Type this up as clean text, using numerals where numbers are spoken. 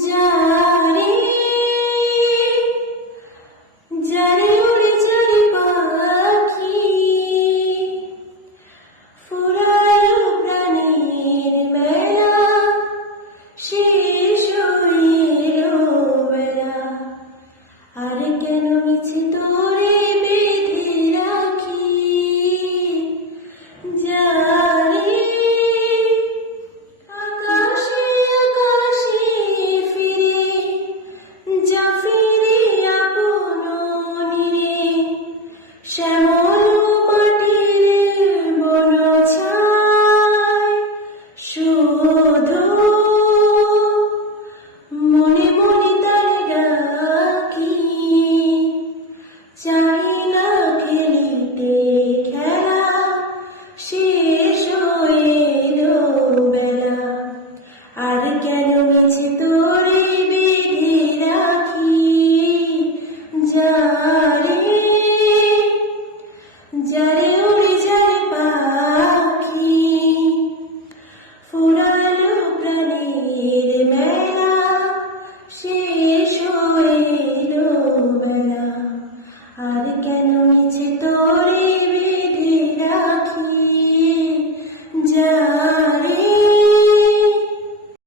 যারে যারে উড়ে চলে পাখি ফুরালো প্রাণের মেলা শেষ হইল বেলা আর কেন মিছে তোরে বেঁধে রাখি যারে আকাশে আকাশে ফিরে যা ফিরে আপন নীরে শ্যামল মাটির বন ছায় শুধু মনে মনে তার ডাকি চাই না খেলিতে খেলা শেষ হইল বেলা আর কেন মিছে